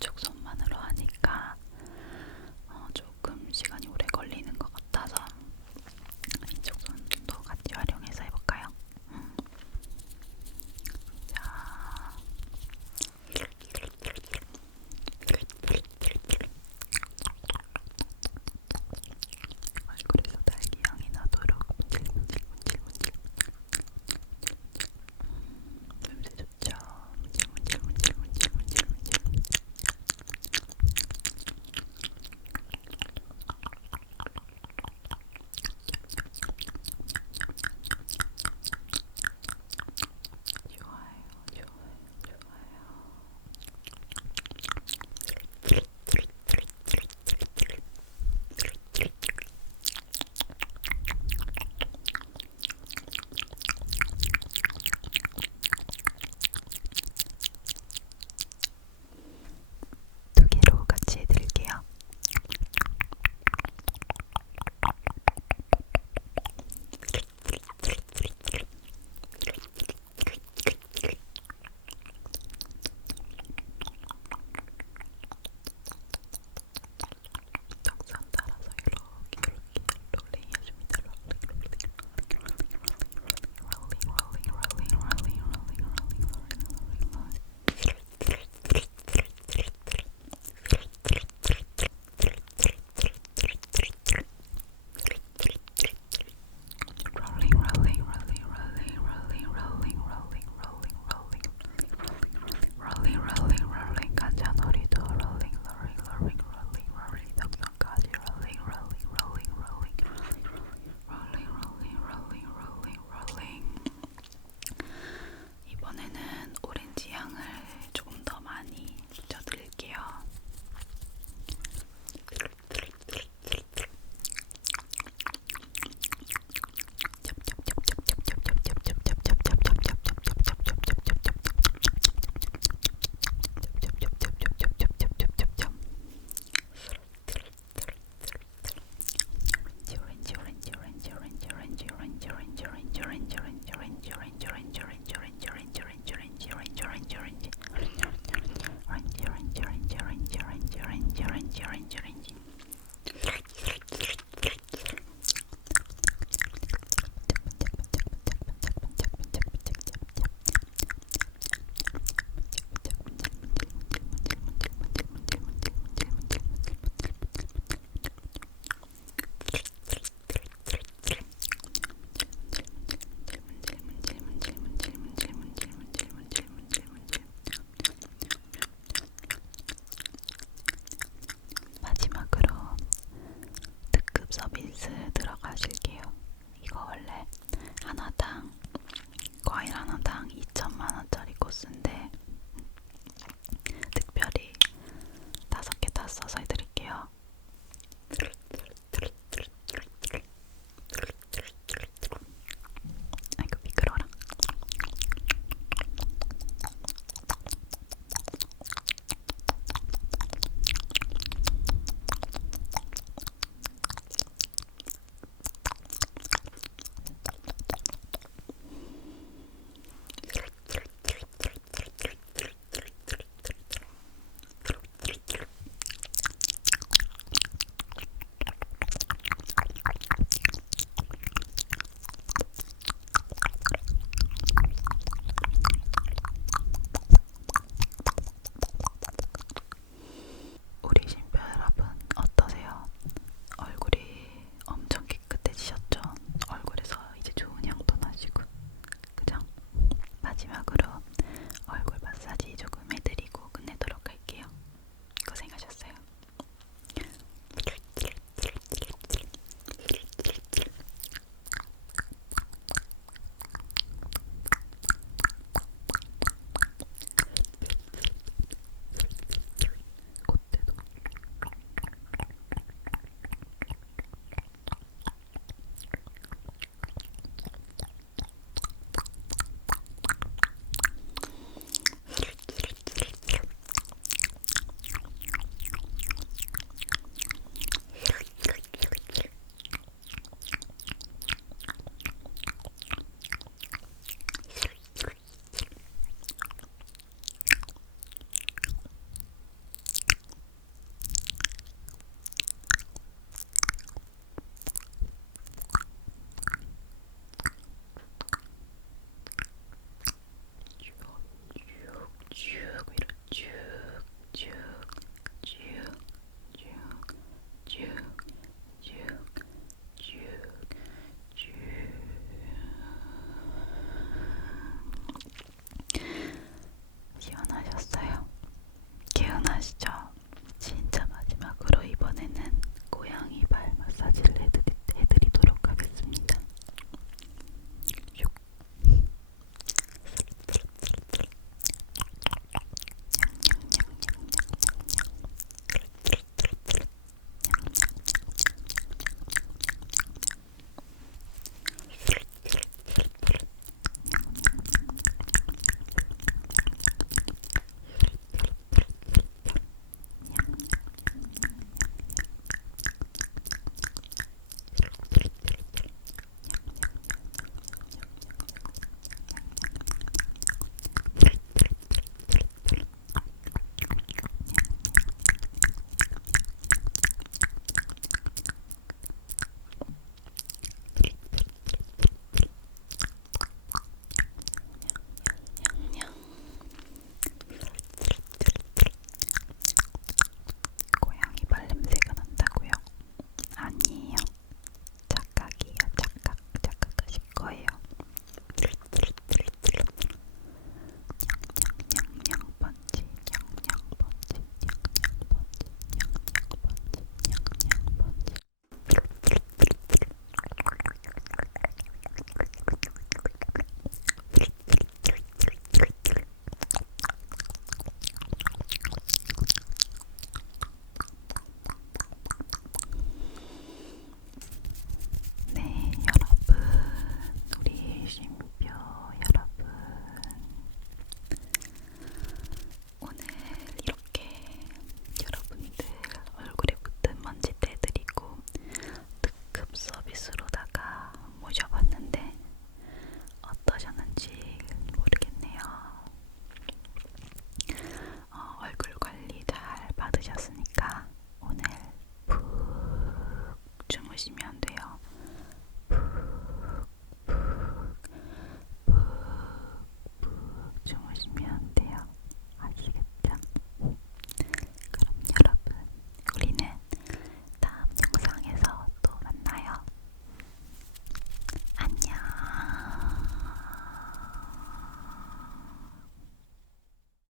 왼쪽 손.